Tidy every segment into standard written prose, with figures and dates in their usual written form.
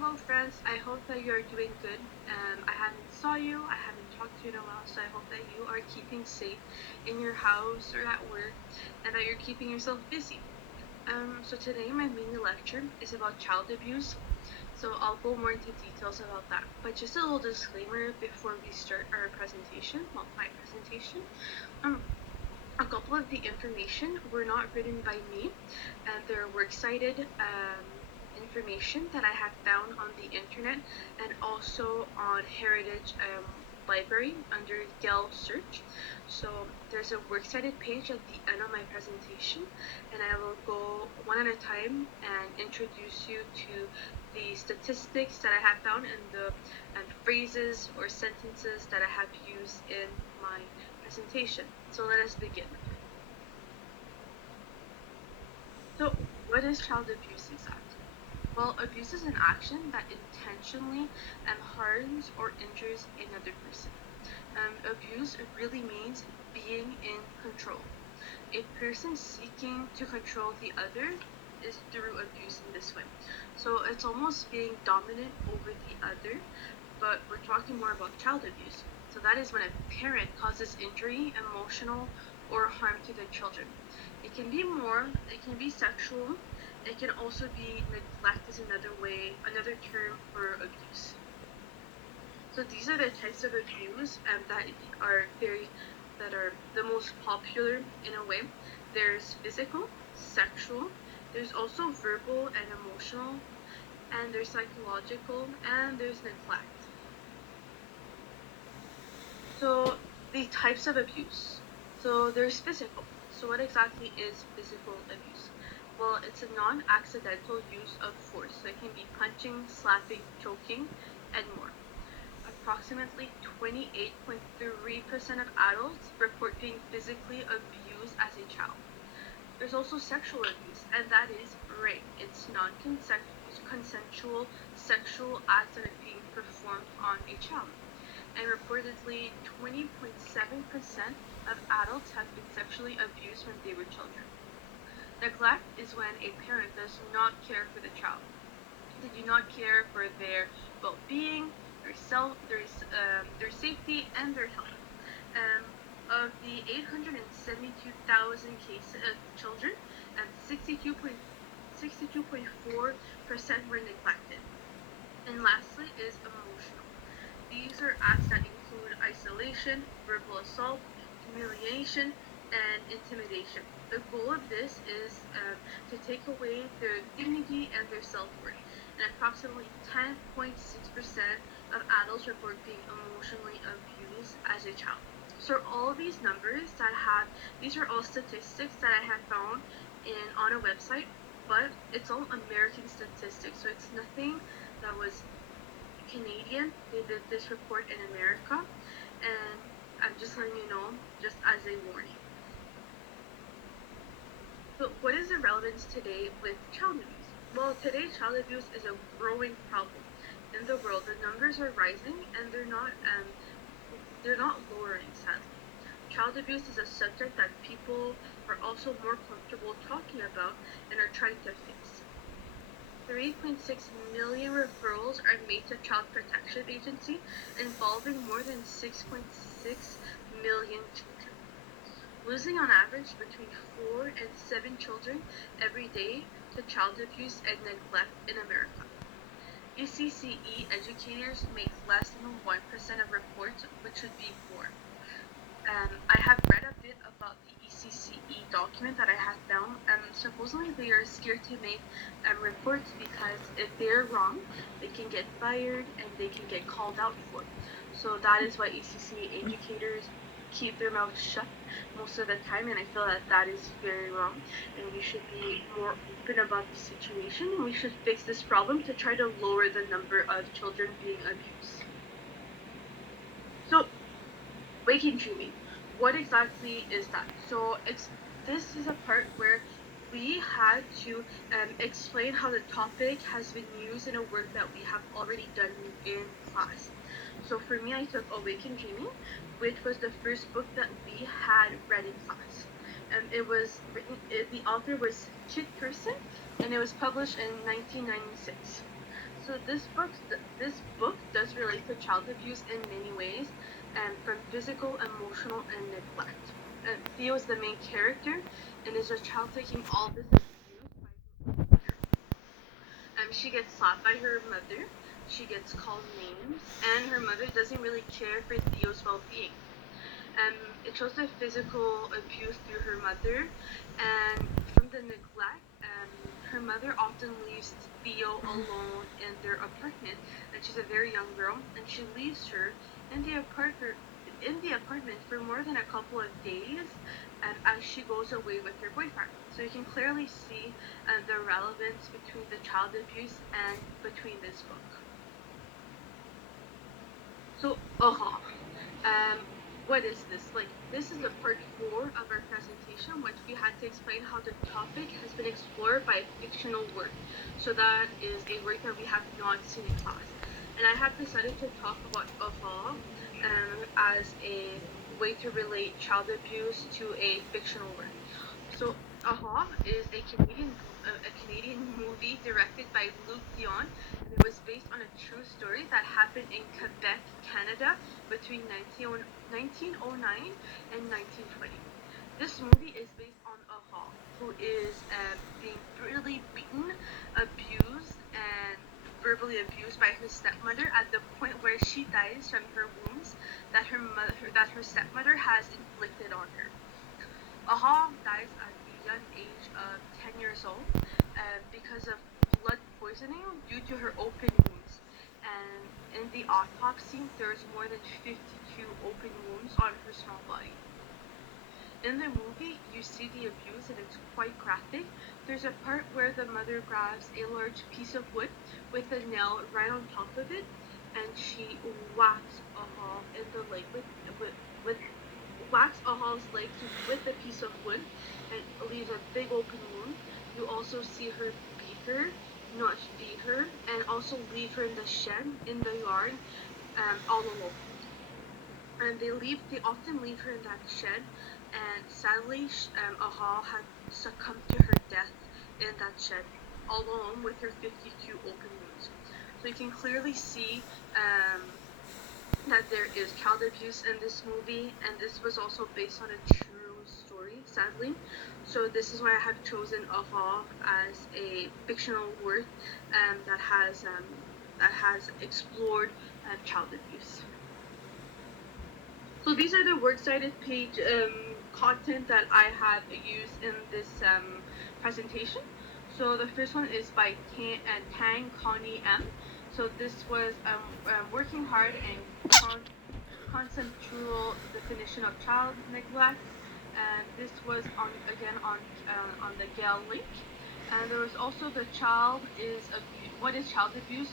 Hello friends, I hope that you're doing good. I haven't saw you, I haven't talked to you in a while, so I hope that you are keeping safe in your house or at work and that you're keeping yourself busy. So today my mini lecture is about child abuse, so I'll go more into details about that. But just a little disclaimer before we start our presentation, my presentation. A couple of the information were not written by me, and they're works cited information that I have found on the internet and also on Heritage Library under Gale search. So there's a works cited page at the end of my presentation, and I will go one at a time and introduce you to the statistics that I have found and phrases or sentences that I have used in my presentation. So let us begin. So what is child abuse exactly? Well, abuse is an action that intentionally harms or injures another person. Abuse really means being in control. A person seeking to control the other is through abuse in this way. So it's almost being dominant over the other, but we're talking more about child abuse. So that is when a parent causes injury, emotional, or harm to their children. It can be more, it can be sexual, it can also be neglect is another way, another term for abuse. So these are the types of abuse that are the most popular in a way. There's physical, sexual, there's also verbal and emotional, and there's psychological, and there's neglect. So the types of abuse. So there's physical. So what exactly is physical abuse? Well, it's a non-accidental use of force. So it can be punching, slapping, choking, and more. Approximately 28.3% of adults report being physically abused as a child. There's also sexual abuse, and that is rape. It's non-consensual sexual acts that are being performed on a child. And reportedly 20.7% of adults have been sexually abused when they were children. Neglect is when a parent does not care for the child. They do not care for their well-being, their safety, and their health. Of the 872,000 cases of children, and 62.4% were neglected. And lastly is emotional. These are acts that include isolation, verbal assault, humiliation, and intimidation. The goal of this is to take away their dignity and their self-worth. And approximately 10.6% of adults report being emotionally abused as a child. So all these numbers these are all statistics that I have found on a website, but it's all American statistics. So it's nothing that was Canadian. They did this report in America, and I'm just letting you know, just as a warning. So what is the relevance today with child abuse? Well, today child abuse is a growing problem in the world. The numbers are rising, and they're not lowering, sadly. Child abuse is a subject that people are also more comfortable talking about and are trying to fix. 3.6 million referrals are made to Child Protection Agency, involving more than 6.6 million children. Losing on average between 4 and 7 children every day to child abuse and neglect in America. ECCE educators make less than 1% of reports, which should be more. I have read a bit about the ECCE document that I have found. Supposedly they are scared to make reports because if they're wrong, they can get fired and they can get called out for it. So that is why ECCE educators keep their mouths shut most of the time, and I feel that that is very wrong, and we should be more open about the situation, and we should fix this problem to try to lower the number of children being abused. So waking dreaming. What exactly is that? So this is a part where we had to explain how the topic has been used in a work that we have already done in class. So for me, I took Awaken Dreaming, which was the first book that we had read in class. It was written, the author was Kit Person, and it was published in 1996. So this book does relate to child abuse in many ways, and from physical, emotional, and neglect. Theo is the main character, and is a child taking all this abuse by her own parents. She gets slapped by her mother. She gets called names, and her mother doesn't really care for Theo's well-being. It shows the physical abuse through her mother, and from the neglect, her mother often leaves Theo alone in their apartment, and she's a very young girl, and she leaves her in the apartment for more than a couple of days, as she goes away with her boyfriend. So you can clearly see the relevance between the child abuse and between this book. So, what is this? This is the part 4 of our presentation, which we had to explain how the topic has been explored by a fictional word. So that is a word that we have not seen in class. And I have decided to talk about aha as a way to relate child abuse to a fictional word. So, aha is a Canadian movie directed by Luc Dion, and it was based on a true story that happened in Quebec, Canada, between 1909 and 1920. This movie is based on aha, who is being brutally beaten, abused, and verbally abused by her stepmother at the point where she dies from her wounds that her stepmother has inflicted on her. Aha dies at the young age of 10 years old because of blood poisoning due to her open wounds. And in the autopsy, there's more than 52 open wounds on her small body. In the movie, you see the abuse, and it's quite graphic. There's a part where the mother grabs a large piece of wood with a nail right on top of it, and she whacks Aha in the leg with whacks Ahal's leg with a piece of wood and leaves a big open wound. You also see her beat her, not beat her, and also leave her in the shed in the yard, all alone. And they often leave her in that shed, and sadly, Ahal had succumbed to her death in that shed, alone with her 52 open wounds. So you can clearly see that there is child abuse in this movie, and this was also based on a true story, sadly. So this is why I have chosen Ahal as a fictional word that has explored child abuse. So these are the works cited page content that I have used in this presentation. So the first one is by Tang Connie M. So this was working hard and conceptual definition of child neglect, and this was on the Gale link. And there was also what is child abuse,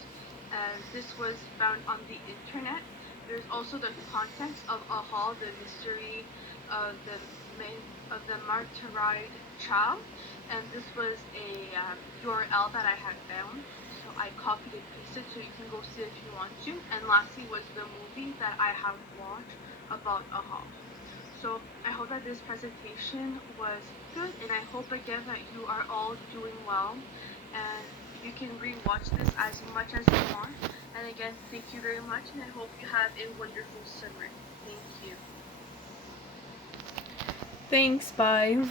and this was found on the internet. There's also the context of Ahal, the mystery of the martyred child, and this was a URL that I had found. So I copied and pasted, so you can go see it if you want to. And lastly was the movie that I have watched about Ahal. So I hope that this presentation was good, and I hope again that you are all doing well, and you can rewatch this as much as you want. And again, thank you very much, and I hope you have a wonderful summer. Thank you. Thanks, bye.